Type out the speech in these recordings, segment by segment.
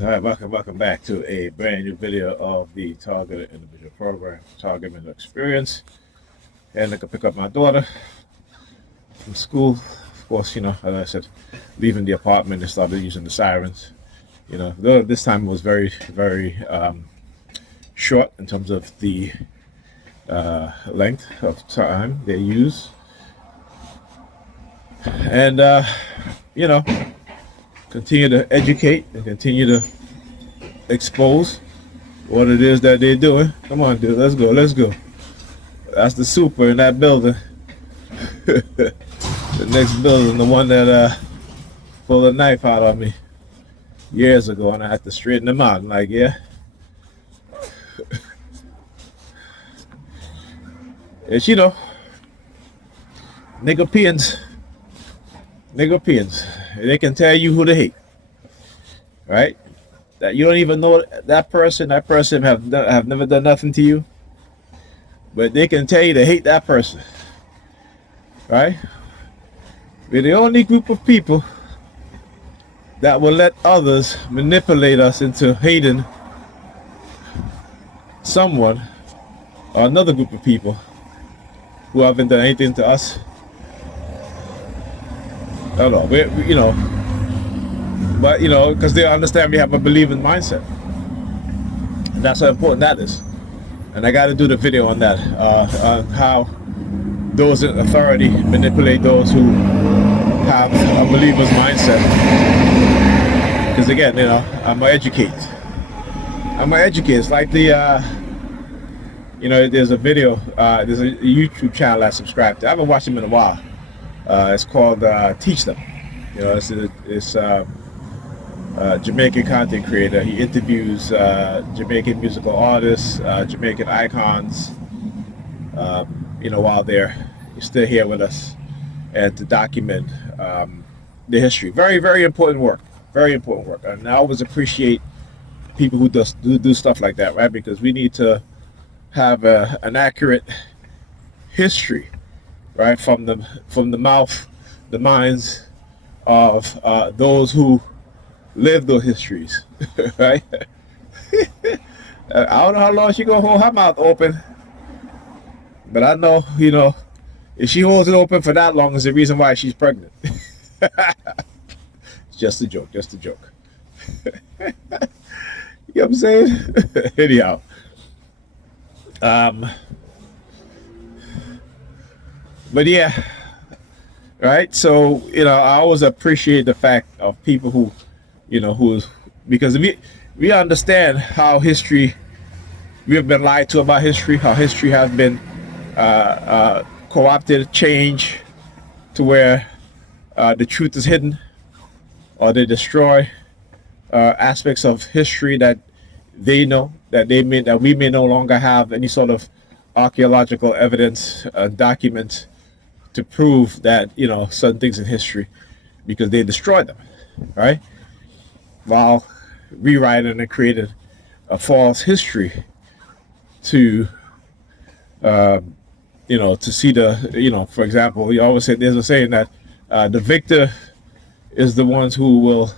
All right, welcome back to a brand new video of the Targeted Individual Program, Target Individual Experience. And I can pick up my daughter from school. Of course, as I said, leaving the apartment and started using the sirens. Though this time was very, very short in terms of the length of time they use. And, continue to educate and continue to expose what it is that they're doing. Come on, dude, let's go. That's the super in that building. The next building, the one that pulled a knife out on me years ago, and I had to straighten them out. I'm like, yeah. It's, nigga peons. They can tell you who to hate, right? That you don't even know that person. That person have never done nothing to you, but they can tell you to hate that person, right? We're the only group of people that will let others manipulate us into hating someone or another group of people who haven't done anything to us. I don't know, but because they understand we have a believing mindset, and that's how important that is. And I got to do the video on that, on how those in authority manipulate those who have a believer's mindset. Because again, I'm gonna educate. It's like the, there's a video, there's a YouTube channel I subscribe to. I haven't watched them in a while. It's called Teach Them. It's Jamaican content creator. He interviews Jamaican musical artists, Jamaican icons, while they're still here with us, and to document the history. Very, very important work. Very important work. And I always appreciate people who do stuff like that, right? Because we need to have an accurate history, right, from the mouth, the minds of those who live those histories, right? I don't know how long she gonna hold her mouth open, but I know, if she holds it open for that long, is the reason why she's pregnant. It's just a joke. You know what I'm saying? Anyhow, but yeah, right. So I always appreciate the fact of people who, because we understand how history, we have been lied to about history, how history has been co-opted, changed to where the truth is hidden, or they destroy aspects of history that they know that we may no longer have any sort of archaeological evidence, documents to prove that certain things in history, because they destroyed them, right? While rewriting and created a false history to to see the for example, you always say there's a saying that the victor is the ones who will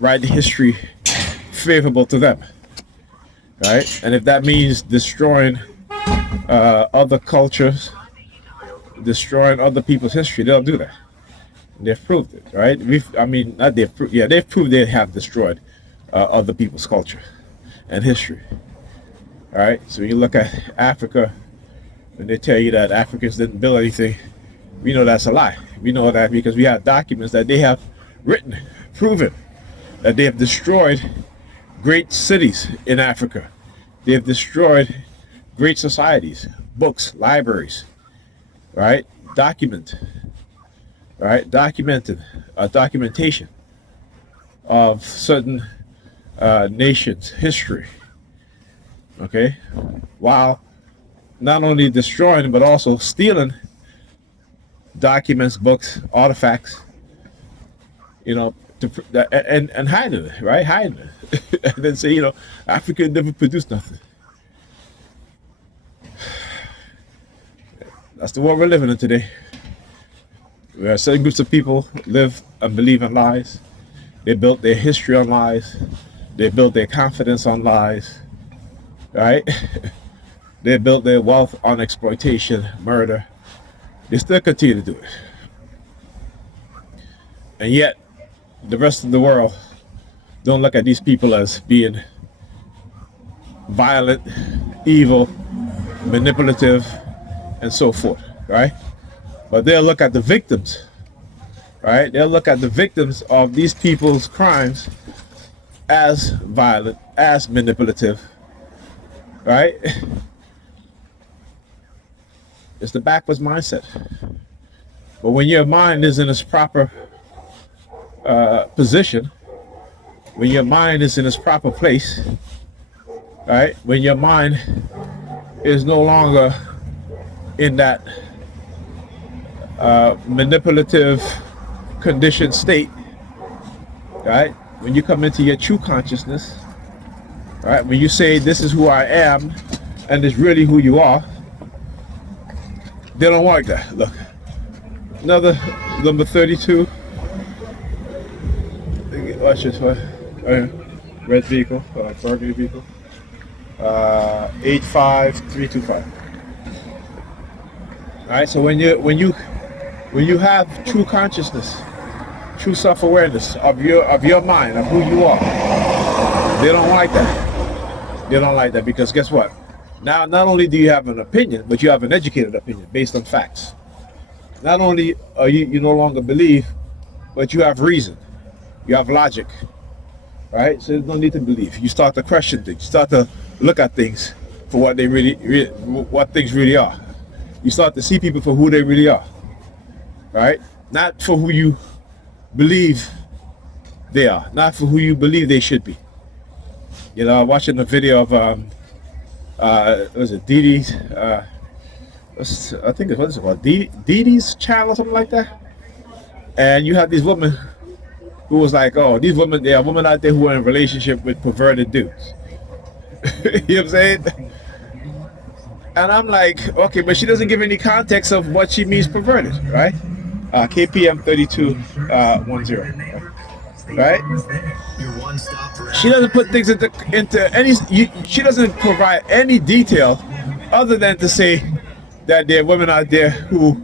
write the history favorable to them, right? And if that means destroying other cultures, destroying other people's history, they'll do that. They've proved it, right? They've proved they have destroyed other people's culture and history. All right. So when you look at Africa, when they tell you that Africans didn't build anything, we know that's a lie. We know that because we have documents that they have written, proven that they have destroyed great cities in Africa. They have destroyed great societies, books, libraries, right? Documentation of certain nations' history. Okay, while not only destroying but also stealing documents, books, artifacts, and hiding it, right? Hiding it, and then say, Africa never produced nothing. That's the world we're living in today. Where certain groups of people live and believe in lies. They built their history on lies. They built their confidence on lies, right? They built their wealth on exploitation, murder. They still continue to do it. And yet, the rest of the world don't look at these people as being violent, evil, manipulative, and so forth, right? But they'll look at the victims, right? They'll look at the victims of these people's crimes as violent, as manipulative, right? It's the backwards mindset. But when your mind is in its proper position, when your mind is in its proper place, right? When your mind is no longer in that manipulative conditioned state, right? When you come into your true consciousness, right? When you say this is who I am and it's really who you are, they don't like that. Look, another number 32. Watch this one. Red vehicle, burgundy vehicle. 85325. All right. So when you have true consciousness, true self-awareness of your mind, of who you are, they don't like that. They don't like that because guess what? Now, not only do you have an opinion, but you have an educated opinion based on facts. Not only are you no longer believe, but you have reason. You have logic, right? So there's no need to believe. You start to question things. You start to look at things for what they what things really are. You start to see people for who they really are, right? Not for who you believe they are, not for who you believe they should be. You know, I'm watching a video of was it Dee Dee's? I think it was called Dee Dee's channel or something like that. And you have these women who was like, oh, these women, there are women out there who are in a relationship with perverted dudes. You know what I'm saying? And I'm like, okay, but she doesn't give any context of what she means perverted, right? KPM 3210, right? She doesn't put things into any. She doesn't provide any detail other than to say that there are women out there who,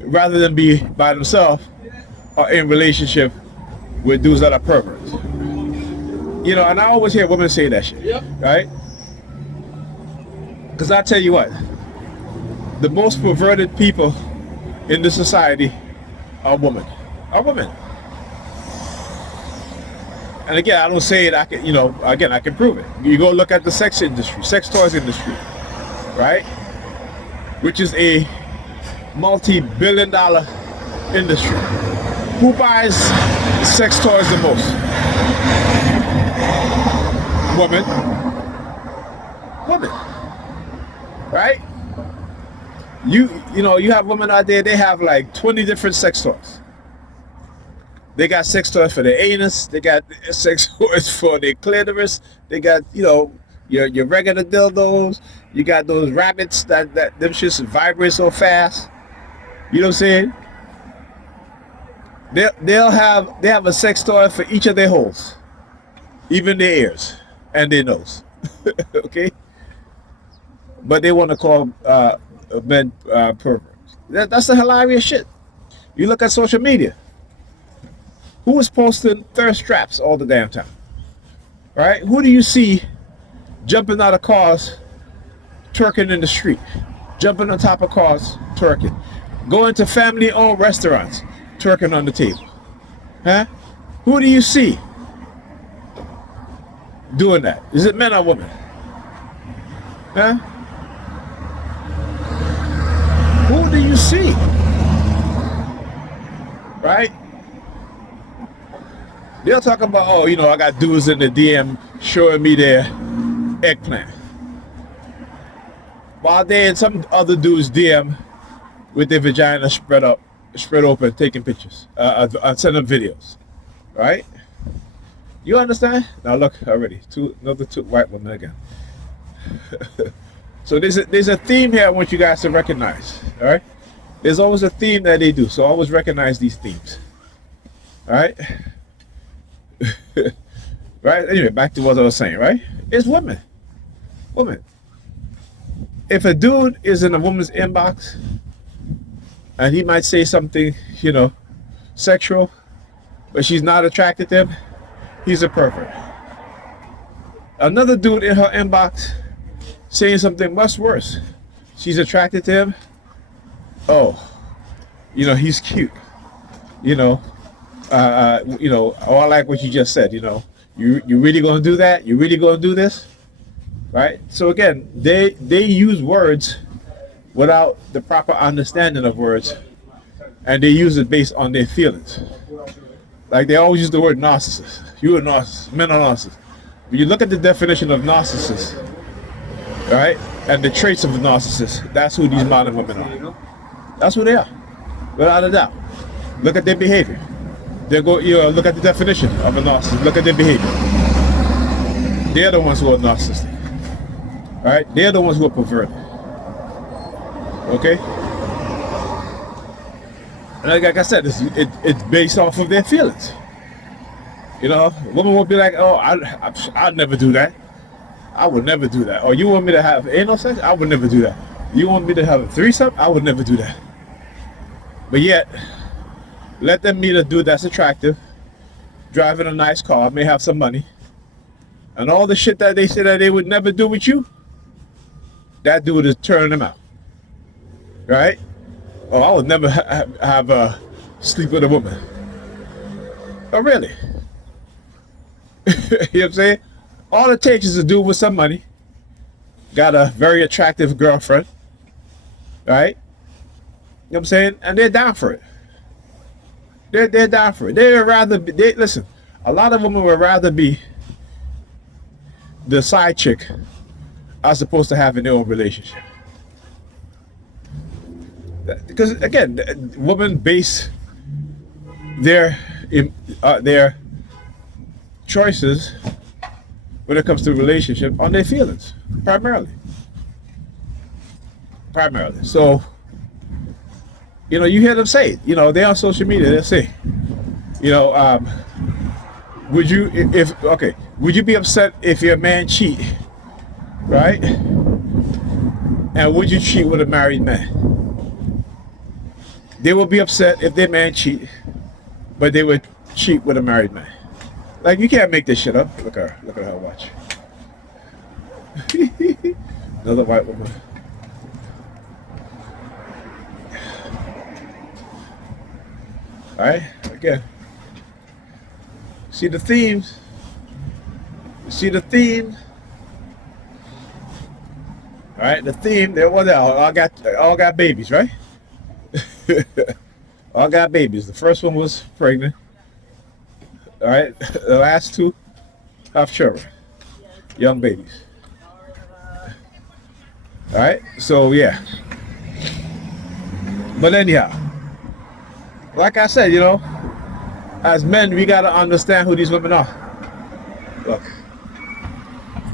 rather than be by themselves, are in relationship with dudes that are perverts. You know, and I always hear women say that shit, yep. Right? Because I tell you what, the most perverted people in the society are women. Are women. And again, I don't say it. I can, you know, again, I can prove it. You go look at the sex industry, sex toys industry, right? Which is a multi-billion-dollar industry. Who buys sex toys the most? Women. Women. Right? You know, you have women out there, they have like 20 different sex toys. They got sex toys for their anus, they got sex toys for their clitoris, they got, you know, your regular dildos, you got those rabbits that them shits vibrate so fast. You know what I'm saying? They have a sex toy for each of their holes, even their ears and their nose. Okay, but they want to call men perverts. That's the hilarious shit. You look at social media. Who is posting thirst traps all the damn time? Right? Who do you see jumping out of cars, twerking in the street, jumping on top of cars, twerking, going to family-owned restaurants, twerking on the table? Huh? Who do you see doing that? Is it men or women? Huh? Who do you see? Right? They'll talk about, oh, you know, I got dudes in the DM showing me their eggplant, while they in some other dude's DM with their vagina spread open, taking pictures, sending videos, right? You understand? Now look, already another two white women again. So there's a theme here I want you guys to recognize. All right, there's always a theme that they do, so always recognize these themes. All right. right? Anyway, back to what I was saying, right? It's women. Women. If a dude is in a woman's inbox and he might say something, sexual, but she's not attracted to him, he's a pervert. Another dude in her inbox saying something much worse. She's attracted to him. Oh, he's cute. Oh, I like what you just said. You really gonna do that? You really gonna do this? Right? So again, they use words without the proper understanding of words, and they use it based on their feelings. Like they always use the word narcissist. You a narcissist. Men are narcissists. When you look at the definition of narcissist, right, and the traits of a narcissist, that's who these modern women are. That's who they are, without a doubt. Look at their behavior. They go, look at the definition of a narcissist. Look at their behavior. They're the ones who are narcissistic. Right? They're the ones who are perverted. Okay? And like I said, it's based off of their feelings. A woman won't be like, oh, I'd never do that. I would never do that. Or you want me to have anal sex? I would never do that. You want me to have a threesome? I would never do that. But yet, let them meet a dude that's attractive, driving a nice car, may have some money, and all the shit that they say that they would never do with you, that dude is turning them out. Right? Oh, I would never have a sleep with a woman. Oh, really? You know what I'm saying? All it takes is a dude with some money, got a very attractive girlfriend, right? You know what I'm saying? And they're down for it. They're down for it. Listen, a lot of women would rather be the side chick as opposed to having their own relationship. Because again, women base their choices when it comes to relationship on their feelings, primarily. So, you hear them say it. They're on social media. They say, would you be upset if your man cheat, right? And would you cheat with a married man? They will be upset if their man cheat, but they would cheat with a married man. Like, you can't make this shit up. Look at her watch. Another white woman. All right, again. See the themes. All right, the theme. They all got babies, right? All got babies. The first one was pregnant. All right, the last two have children, young babies. All right, so yeah. But anyhow, like I said, as men, we gotta understand who these women are. Look,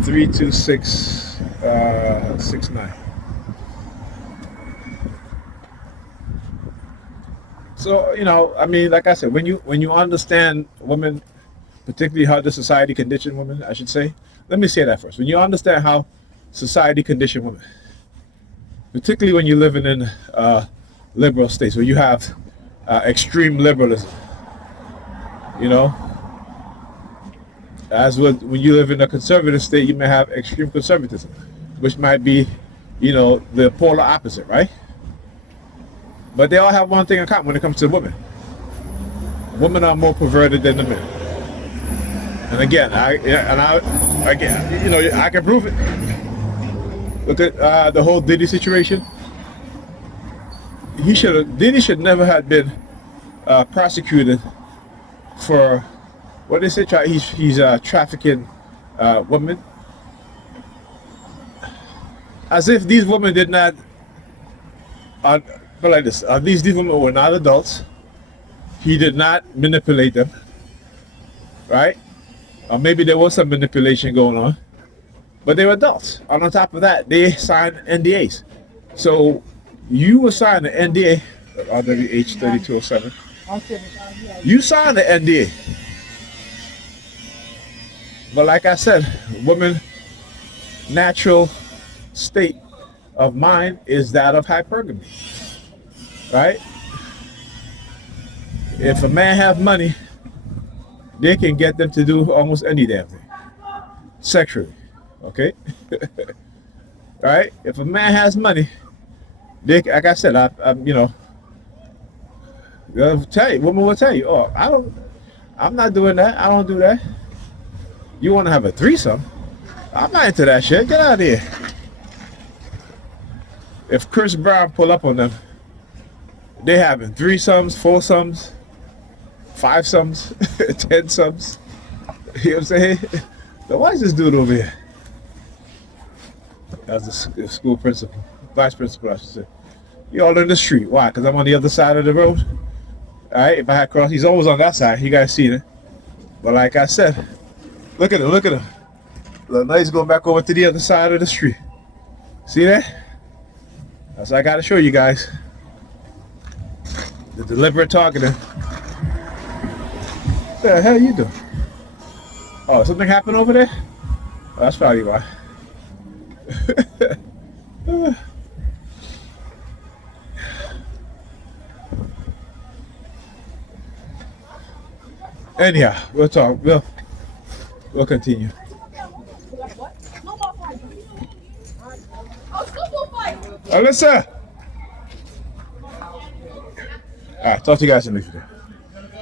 326 69. So like I said, when you understand women, particularly how the society conditioned women, I should say. Let me say that first. When you understand how society conditioned women, particularly when you're living in liberal states where you have extreme liberalism, as when you live in a conservative state, you may have extreme conservatism, which might be, the polar opposite, right? But they all have one thing in common when it comes to women. Women are more perverted than the men. And again, I can prove it. Look at the whole Diddy situation. Diddy should never have been prosecuted for what they say. He's trafficking women, as if these women did not. But like this, these women were not adults. He did not manipulate them, right? Or maybe there was some manipulation going on, but they were adults. And on top of that, they signed NDAs. So you were signing an NDA, RWH 3207. You signed the NDA. But like I said, women natural state of mind is that of hypergamy, right? If a man have money, they can get them to do almost any damn thing sexually. Okay, right? If a man has money, they, like I said, they'll tell you, women will tell you, oh, I'm not doing that. I don't do that. You want to have a threesome? I'm not into that shit. Get out of here. If Chris Brown pull up on them, they having threesomes, foursomes, fivesomes, 10somes. You know what I'm saying? So why is this dude over here? That's the school principal, vice principal, I should say. You all in the street. Why? Because I'm on the other side of the road. All right. If I had crossed, he's always on that side. You guys see it. But like I said, look at him. Look at him. Look, now he's going back over to the other side of the street. See that? That's what I got to show you guys. The deliberate targeting. What the hell you doing? Oh, something happened over there? Oh, that's probably why. Anyhow, we'll talk. We'll continue. Alyssa! Alright, talk to you guys in the next video.